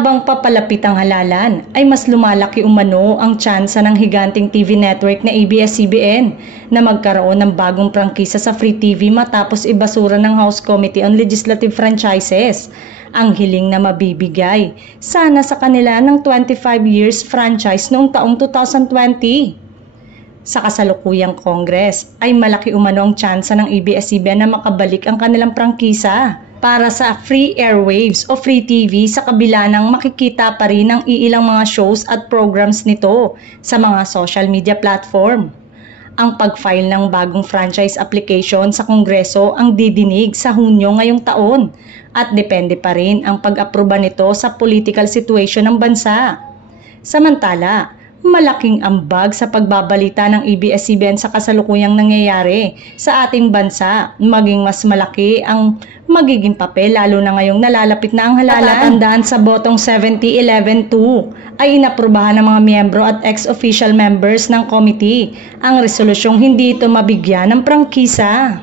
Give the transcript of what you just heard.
Habang papalapit ang halalan, ay mas lumalaki umano ang tsansa ng higanting TV network na ABS-CBN na magkaroon ng bagong prangkisa sa Free TV matapos ibasura ng House Committee on Legislative Franchises ang hiling na mabibigay sana sa kanila ng 25 years franchise noong taong 2020. Sa kasalukuyang Congress ay malaki umano ang tsansa ng ABS-CBN na makabalik ang kanilang prangkisa para sa free airwaves o free TV sa kabila ng makikita pa rin ang iilang mga shows at programs nito sa mga social media platform. Ang pag-file ng bagong franchise application sa Kongreso ang didinig sa Hunyo ngayong taon at depende pa rin ang pag-aproba nito sa political situation ng bansa. Samantala, malaking ambag sa pagbabalita ng ABS-CBN sa kasalukuyang nangyayari sa ating bansa, maging mas malaki ang magiging papel lalo na ngayong nalalapit na ang halalan. Patatandaan sa botong 70-11-2 ay inaprubahan ng mga miyembro at ex-official members ng committee ang resolusyong hindi ito mabigyan ng prangkisa.